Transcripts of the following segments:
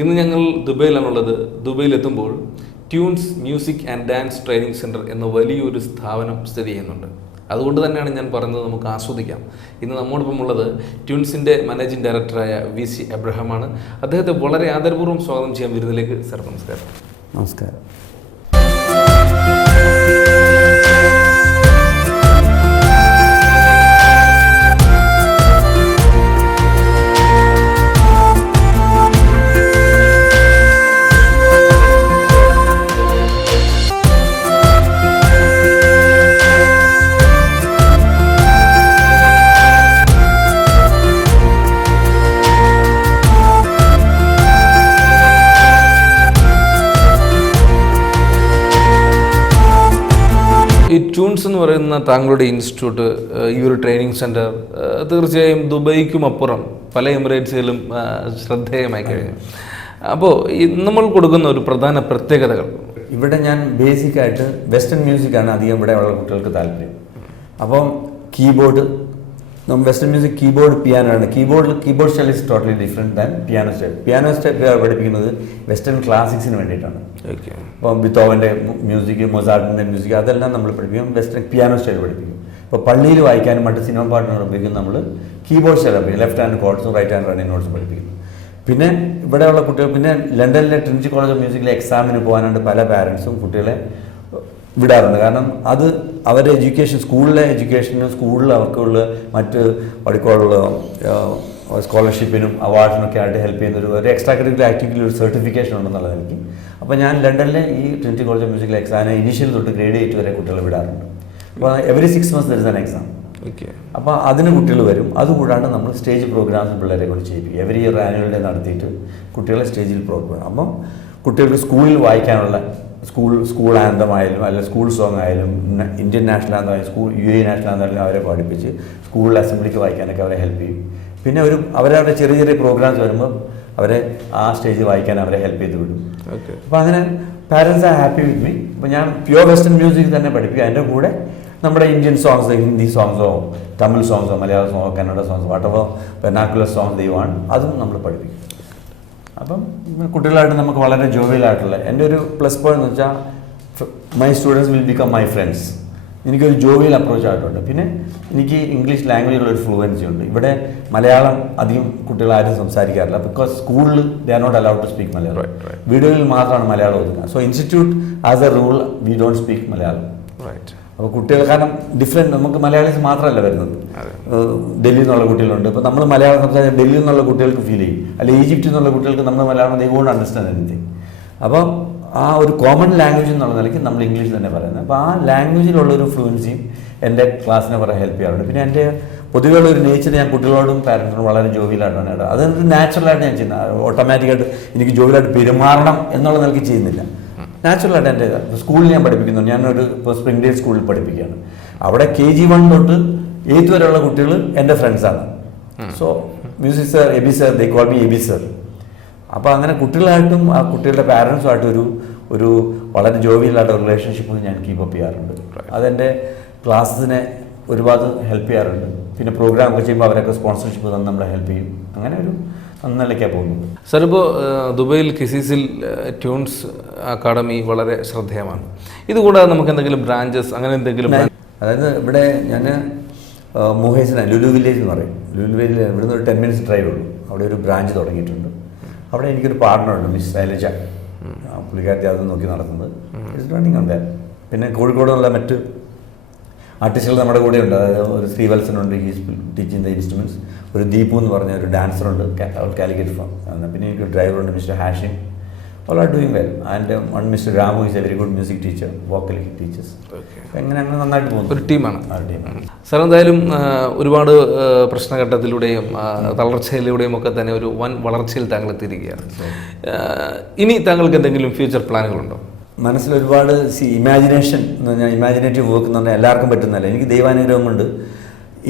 ഇന്ന് ഞങ്ങൾ ദുബൈയിലാണുള്ളത്. ദുബൈയിലെത്തുമ്പോൾ tunes music and dance training centre എന്ന വലിയൊരു സ്ഥാപനം സ്ഥിതി ചെയ്യുന്നുണ്ട്. അതുകൊണ്ട് തന്നെയാണ് ഞാൻ പറഞ്ഞത് നമുക്ക് ആസ്വദിക്കാം. ഇന്ന് നമ്മോടൊപ്പം ഉള്ളത് ട്യൂൺസിൻ്റെ മാനേജിംഗ് ഡയറക്ടറായ VC എബ്രഹാമാണ്. അദ്ദേഹത്തെ വളരെ ആദരപൂർവ്വം സ്വാഗതം ചെയ്യാൻ വിരുന്നിലേക്ക്. സർ, നമസ്കാരം. നമസ്കാരം. ഈ ട്യൂൺസ് എന്ന് പറയുന്ന താങ്കളുടെ ഇൻസ്റ്റിറ്റ്യൂട്ട്, ഈ ഒരു ട്രെയിനിങ് സെൻറ്റർ തീർച്ചയായും ദുബൈക്കും അപ്പുറം പല എമിറേറ്റ്സുകളിലും ശ്രദ്ധേയമായി കഴിഞ്ഞു. അപ്പോൾ നമ്മൾ കൊടുക്കുന്ന ഒരു പ്രധാന പ്രത്യേകതകൾ, ഇവിടെ ഞാൻ ബേസിക്കായിട്ട് വെസ്റ്റേൺ മ്യൂസിക്കാണ് അധികം ഇവിടെ ഉള്ള കുട്ടികൾക്ക് താല്പര്യം. അപ്പം keyboard, western music keyboard, piano ആണ്. Keyboard style is totally different than piano style. Piano style പഠിപ്പിക്കുന്നത് വെസ്റ്റേൺ ക്ലാസിക്സിന് വേണ്ടിയിട്ടാണ്. ഇപ്പോൾ ബിത്തോവൻ്റെ മ്യൂസിക്, മൊസാർട്ടിൻ്റെ മ്യൂസിക്, അതെല്ലാം നമ്മൾ പഠിപ്പിക്കും. വെസ്റ്റേൺ പിയാനോ സ്റ്റൈൽ പഠിപ്പിക്കും. ഇപ്പോൾ പള്ളിയിൽ വായിക്കാനും മറ്റ് സിനിമ പാട്ടിനും ഉപയോഗിക്കും നമ്മൾ കീബോർഡ് സ്റ്റൈൽ പഠിപ്പിക്കും. ലെഫ്റ്റ് ഹാൻഡ് കോഡ്സും റൈറ്റ് ഹാൻഡ് റണ്ണിങ് നോട്ട്സും പഠിപ്പിക്കും. പിന്നെ ഇവിടെയുള്ള കുട്ടികൾ, പിന്നെ ലണ്ടനിലെ ട്രിനിറ്റി കോളേജ് ഓഫ് മ്യൂസിക്കിലെ എക്സാമിന് പോകാനായിട്ട് പല പാരൻസും കുട്ടികളെ വിടാറുണ്ട്. കാരണം അത് അവരുടെ എഡ്യൂക്കേഷൻ, സ്കൂളിലെ എഡ്യൂക്കേഷനും സ്കൂളിൽ അവർക്കുള്ള മറ്റ് പഠിക്കാനുള്ള സ്കോളർഷിപ്പിനും അവാർഡിനൊക്കെ ആയിട്ട് ഹെൽപ്പ് ചെയ്യുന്ന ഒരു എക്സ്ട്രാ കരിക്കുലർ ആക്ടിവിറ്റിയിൽ ഒരു സർട്ടിഫിക്കേഷൻ ഉണ്ടെന്നുള്ളത് എനിക്ക്. അപ്പോൾ ഞാൻ ലണ്ടനിലെ ഈ ട്രിനിറ്റി കോളേജ് ഓഫ് മ്യൂസിക്കിലെ എക്സാമിന് ഇനീഷ്യൽ തൊട്ട് ഗ്രേഡ് 8 വരെ കുട്ടികളെ വിടാറുണ്ട്. അപ്പോൾ every 6 months there is an exam. അപ്പോൾ അതിന് കുട്ടികൾ വരും. അതുകൂടാണ്ട് നമ്മൾ സ്റ്റേജ് പ്രോഗ്രാംസ് പിള്ളേരെ കൊണ്ട് ചെയ്യിപ്പിക്കും. എവറി ഇയർ ആനുവൽ ഡേ നടത്തിയിട്ട് കുട്ടികളെ സ്റ്റേജിൽ പ്രോഗ്രാം. അപ്പം കുട്ടികൾക്ക് സ്കൂളിൽ വായിക്കാനുള്ള സ്കൂൾ ആന്തം ആയാലും അല്ലെങ്കിൽ സ്കൂൾ സോങ് ആയാലും ഇന്ത്യൻ നാഷണൽ ആന്തം ആയാലും UAE നാഷണൽ ആന്തം ആയാലും അവരെ പഠിപ്പിച്ച് സ്കൂളിൽ അസംബ്ലിക്ക് വായിക്കാനൊക്കെ അവരെ ഹെൽപ്പ് ചെയ്യും. പിന്നെ അവരവരുടെ ചെറിയ ചെറിയ പ്രോഗ്രാംസ് വരുമ്പോൾ അവരെ ആ സ്റ്റേജിൽ വായിക്കാൻ അവരെ ഹെൽപ്പ് ചെയ്ത് വിടും. അപ്പോൾ അങ്ങനെ parents are happy with me. അപ്പോൾ ഞാൻ പ്യുവർ വെസ്റ്റേൺ മ്യൂസിക് തന്നെ പഠിപ്പിക്കും. അതിൻ്റെ കൂടെ നമ്മുടെ ഇന്ത്യൻ സോങ്സ്, ഹിന്ദി സോങ്സോ തമിഴ് സോങ്സോ മലയാളം സോങ്ങോ കന്നഡ സോങ്സോ വാട്ടവോ വെർനാക്കുലർ സോങ്സ് ദൈവമാണ്, അതും നമ്മൾ പഠിപ്പിക്കും. അപ്പം കുട്ടികളായിട്ട് നമുക്ക് വളരെ ജോവിയലായിട്ടുള്ള, എൻ്റെ ഒരു പ്ലസ് പോയിന്റ് എന്ന് വെച്ചാൽ my students will become my friends. എനിക്കൊരു ജോവിയൽ അപ്രോച്ച് ആയിട്ടുണ്ട്. പിന്നെ എനിക്ക് ഇംഗ്ലീഷ് ലാംഗ്വേജിലുള്ളൊരു ഫ്ലുവൻസി ഉണ്ട്. ഇവിടെ മലയാളം അധികം കുട്ടികൾ ആരും സംസാരിക്കാറില്ല. ബിക്കോസ് സ്കൂളിൽ they are not allowed to speak Malayalam. വീടുകളിൽ മാത്രമാണ് മലയാളം ഒതുക്കുക. So institute as a rule we don't speak Malayalam. അപ്പോൾ കുട്ടികൾ, കാരണം ഡിഫറെൻറ്റ്, നമുക്ക് മലയാളീസ് മാത്രമല്ല വരുന്നത്, ഡൽഹിയിൽ നിന്നുള്ള കുട്ടികളുണ്ട്. ഇപ്പോൾ നമ്മൾ മലയാളം സംസാരിച്ചാൽ ഡൽഹിയിൽ നിന്നുള്ള കുട്ടികൾക്ക് ഫീൽ ചെയ്യും, അല്ലെങ്കിൽ ഈജിപ്തിൽ നിന്നുള്ള കുട്ടികൾക്ക് നമ്മൾ മലയാളം ദേ വോണ്ട് അണ്ടർസ്റ്റാൻഡ് എനിത്തിങ്. അപ്പോൾ ആ ഒരു കോമൺ ലാംഗ്വേജ് എന്നുള്ള നിലയ്ക്ക് നമ്മൾ ഇംഗ്ലീഷ് തന്നെ പറയുന്നത്. അപ്പോൾ ആ ലാംഗ്വേജിലുള്ളൊരു ഫ്ലുവൻസിയും എൻ്റെ ക്ലാസ്സിനെ കുറേ ഹെൽപ്പ് ചെയ്യാറുണ്ട്. പിന്നെ എൻ്റെ പൊതുവെയുള്ള ഒരു നേച്ചർ, ഞാൻ കുട്ടികളോടും പാരൻസിനോടും വളരെ ജോവിയലായിട്ടാണ് ഇടുക. അതൊരു നാച്ചുറലായിട്ട് ഞാൻ ചെയ്യുന്നത്. ഓട്ടോമാറ്റിക്കായിട്ട് എനിക്ക് ജോവിയലായിട്ട് പെരുമാറണം എന്നുള്ള നിലയ്ക്ക് ചെയ്യുന്നില്ല. നാച്ചുറലായിട്ട് എൻ്റെ സ്കൂളിൽ ഞാൻ പഠിപ്പിക്കുന്നു. ഞാനൊരു ഇപ്പോൾ സ്പ്രിംഗ് ഡേ സ്കൂളിൽ പഠിപ്പിക്കുകയാണ്. അവിടെ KG1 തൊട്ട് 8th വരെയുള്ള കുട്ടികൾ എൻ്റെ ഫ്രണ്ട്സാണ്. So music sir, Abi sir, they call me Abi sir. അപ്പോൾ അങ്ങനെ കുട്ടികളായിട്ടും ആ കുട്ടികളുടെ പാരൻസുമായിട്ട് ഒരു വളരെ ജോവിയലായിട്ട് റിലേഷൻഷിപ്പ് ഞാൻ കീപ്പപ്പ് ചെയ്യാറുണ്ട്. അതെൻ്റെ ക്ലാസ്സിനെ ഒരുപാട് ഹെൽപ്പ് ചെയ്യാറുണ്ട്. പിന്നെ പ്രോഗ്രാം ഒക്കെ ചെയ്യുമ്പോൾ അവരൊക്കെ സ്പോൺസർഷിപ്പ് തന്ന് നമ്മളെ ഹെൽപ്പ് ചെയ്യും. അങ്ങനെ ഒരു നിലയ്ക്കാണ് പോകുന്നത്. സാർ, ഇപ്പോൾ ദുബൈയിൽ കിസീസിൽ ട്യൂൺസ് അക്കാഡമി വളരെ ശ്രദ്ധേയമാണ്. ഇതുകൂടാതെ നമുക്ക് എന്തെങ്കിലും ബ്രാഞ്ചസ് അങ്ങനെ എന്തെങ്കിലും? അതായത് ഇവിടെ ഞാൻ മുഹേസിന ലുലു വില്ലേജ് എന്ന് പറയും. ലുലു വില്ലേജ് ഇവിടുന്ന് ഒരു 10 minutes ഡ്രൈവ് ഉള്ളൂ. അവിടെ ഒരു ബ്രാഞ്ച് തുടങ്ങിയിട്ടുണ്ട്. അവിടെ എനിക്കൊരു പാർട്ണറുണ്ട്, മിസ് ശൈലജ. പുള്ളിക്കാരത്തി അത് നോക്കി നടത്തുന്നത്. ഇറ്റ്സ് റണ്ണിങ് ഉണ്ട്. പിന്നെ കോഴിക്കോടുള്ള മറ്റ് ആർട്ടിസ്റ്റുകൾ നമ്മുടെ കൂടെ ഉണ്ട്. അതായത് ഒരു ശ്രീവത്സനുണ്ട്, ഹീസ് ടീച്ചിങ് ദ ഇൻസ്ട്രുമെൻറ്റ്സ്. ഒരു ദീപു എന്ന് പറഞ്ഞ ഒരു ഡാൻസറുണ്ട്, കാലിക്കറ്റ് ഫ്രം. പിന്നെ എനിക്ക് ഡ്രൈവറുണ്ട്, mister Hashim. All are doing well. And one mister Ramu is a very good music teacher, vocal teachers. അങ്ങനെ നന്നായിട്ട് പോകുന്നു. ഒരു ടീമാണ്. സാർ, എന്തായാലും ഒരുപാട് പ്രശ്നഘട്ടത്തിലൂടെയും തളർച്ചയിലൂടെയും ഒക്കെ തന്നെ ഒരു വൻ വളർച്ചയിൽ താങ്കൾ എത്തിയിരിക്കുകയാണ്. ഇനി താങ്കൾക്ക് എന്തെങ്കിലും ഫ്യൂച്ചർ പ്ലാനുകളുണ്ടോ? മനസ്സിലൊരുപാട് ഇമാജിനേഷൻ എന്ന് പറഞ്ഞാൽ ഇമാജിനേറ്റീവ് വർക്ക് എന്ന് പറഞ്ഞാൽ എല്ലാവർക്കും പറ്റുന്നതല്ല. എനിക്ക് ദൈവാനുഗ്രഹം കൊണ്ട്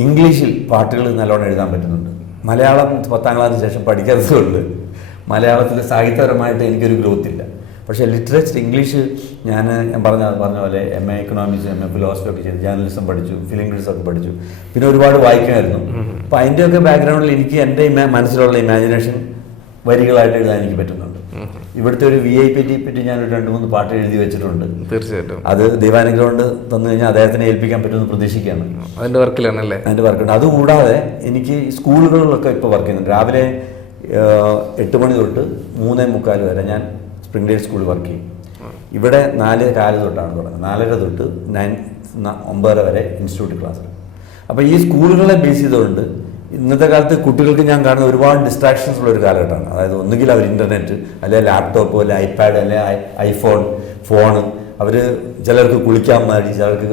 ഇംഗ്ലീഷിൽ പാട്ടുകൾ നല്ലോണം എഴുതാൻ പറ്റുന്നുണ്ട്. മലയാളം 10th ക്ലാസ്സിന് ശേഷം പഠിക്കാത്തതുകൊണ്ട് മലയാളത്തിൽ സാഹിത്യപരമായിട്ട് എനിക്കൊരു ഗ്രോത്ത് ഇല്ല. പക്ഷേ ലിറ്ററേച്ചർ ഇംഗ്ലീഷ് ഞാൻ പറഞ്ഞ പോലെ MA എക്കണോമിക്സ്, MA ഫിലോസഫി ഒക്കെ ചെയ്തു, ജേർണലിസം പഠിച്ചു, ഫിലിം ക്രിറ്റിക്സ് ഒക്കെ പഠിച്ചു. പിന്നെ ഒരുപാട് വായിക്കുമായിരുന്നു. അപ്പോൾ അതിൻ്റെയൊക്കെ ബാക്ക്ഗ്രൗണ്ടിൽ എനിക്ക് എൻ്റെ മനസ്സിലുള്ള ഇമാജിനേഷൻ വരികളായിട്ട് എഴുതാൻ എനിക്ക് പറ്റുന്നുണ്ട്. ഇവിടുത്തെ ഒരു VIP പറ്റി ഞാനൊരു 2-3 പാട്ട് എഴുതി വെച്ചിട്ടുണ്ട്. തീർച്ചയായിട്ടും അത് ദൈവാനുഗ്രഹം കൊണ്ട് തന്നു കഴിഞ്ഞാൽ അദ്ദേഹത്തിനെ ഏൽപ്പിക്കാൻ പറ്റുമെന്ന് പ്രതീക്ഷിക്കുകയാണ്. അതിൻ്റെ വർക്കിലാണല്ലേ? അതിൻ്റെ വർക്കുണ്ട്. അതുകൂടാതെ എനിക്ക് ഈ സ്കൂളുകളിലൊക്കെ ഇപ്പോൾ വർക്ക് ചെയ്യുന്നുണ്ട്. രാവിലെ 8 മണി തൊട്ട് 3:45 വരെ ഞാൻ സ്പ്രിംഗ്ഡേൽ സ്കൂളിൽ വർക്ക് ചെയ്യും. ഇവിടെ 4:15 തൊട്ടാണ് തുടങ്ങുന്നത്. 4:30 തൊട്ട് 9:30 വരെ ഇൻസ്റ്റിറ്റ്യൂട്ട് ക്ലാസ്. അപ്പോൾ ഈ സ്കൂളുകളെ ബേസ് ചെയ്തുകൊണ്ട് ഇന്നത്തെ കാലത്ത് കുട്ടികൾക്ക് ഞാൻ കാണുന്ന ഒരുപാട് ഡിസ്ട്രാക്ഷൻസ് ഉള്ള ഒരു കാലഘട്ടമാണ്. അതായത് ഒന്നുകിൽ അവർ ഇൻ്റർനെറ്റ്, അല്ലെങ്കിൽ ലാപ്ടോപ്പ്, അല്ലെങ്കിൽ ഐപാഡ്, അല്ലെങ്കിൽ ഐഫോൺ, ഫോണ്. അവർ ചിലർക്ക് കുളിക്കാൻ മടി, ചിലർക്ക്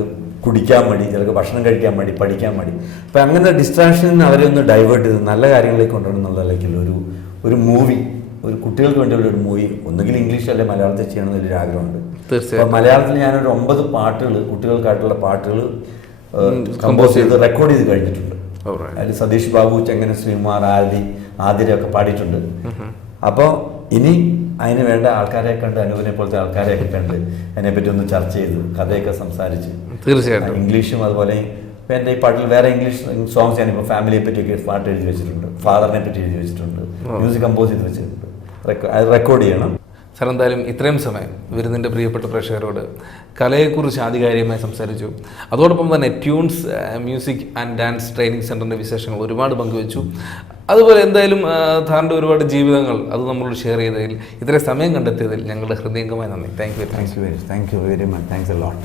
കുടിക്കാൻ മടി, ചിലർക്ക് ഭക്ഷണം കഴിക്കാൻ മടി, പഠിക്കാൻ മടി. അപ്പം അങ്ങനത്തെ ഡിസ്ട്രാക്ഷനിൽ അവരെ ഒന്ന് ഡൈവേർട്ട് ചെയ്ത് നല്ല കാര്യങ്ങളിലേക്ക് കൊണ്ടുവരണം എന്നുള്ളതിലേക്കുള്ള ഒരു മൂവി, ഒരു കുട്ടികൾക്ക് വേണ്ടിയുള്ള ഒരു മൂവി ഒന്നുകിൽ ഇംഗ്ലീഷ് അല്ലെങ്കിൽ മലയാളത്തിൽ ചെയ്യണമെന്നൊരു ആഗ്രഹമുണ്ട്. തീർച്ചയായും മലയാളത്തിൽ ഞാനൊരു 9 പാട്ടുകൾ, കുട്ടികൾക്കായിട്ടുള്ള പാട്ടുകൾ കമ്പോസ് ചെയ്ത് റെക്കോർഡ് ചെയ്ത് കഴിഞ്ഞിട്ടുണ്ട്. അതിൽ സതീഷ് ബാബു, ചെങ്ങന ശ്രീകുമാർ, ആതിരയൊക്കെ പാടിയിട്ടുണ്ട്. അപ്പോൾ ഇനി അതിന് വേണ്ട ആൾക്കാരെ കണ്ട്, അനൂപിനെ പോലത്തെ ആൾക്കാരെയൊക്കെ കണ്ട് അതിനെപ്പറ്റി ഒന്ന് ചർച്ച ചെയ്ത് കഥയൊക്കെ സംസാരിച്ച്, തീർച്ചയായിട്ടും ഇംഗ്ലീഷും അതുപോലെ ഇപ്പം എൻ്റെ ഈ പാട്ടിൽ വേറെ ഇംഗ്ലീഷ് സോങ്സ് ഞാനിപ്പോൾ ഫാമിലിയെ പറ്റിയൊക്കെ പാട്ട് എഴുതി വെച്ചിട്ടുണ്ട്, ഫാദറിനെ പറ്റി എഴുതി വെച്ചിട്ടുണ്ട്, മ്യൂസിക് കമ്പോസ് ചെയ്ത് വെച്ചിട്ടുണ്ട്. അത് റെക്കോർഡ് ചെയ്യണം. സാർ, എന്തായാലും ഇത്രയും സമയം വിരുന്നിൻ്റെ പ്രിയപ്പെട്ട പ്രേക്ഷകരോട് കലയെക്കുറിച്ച് ആധികാരികമായി സംസാരിച്ചു. അതോടൊപ്പം തന്നെ tunes music and dance training സെൻ്ററിൻ്റെ വിശേഷങ്ങൾ ഒരുപാട് പങ്കുവച്ചു. അതുപോലെ എന്തായാലും സാറിൻ്റെ ഒരുപാട് ജീവിതങ്ങൾ അത് നമ്മളോട് ഷെയർ ചെയ്തതിൽ, ഇത്രയും സമയം കണ്ടെത്തിയതിൽ ഞങ്ങളുടെ ഹൃദയംഗമായ നന്ദി. Thank you very much. Thank you very much. Thanks a lot.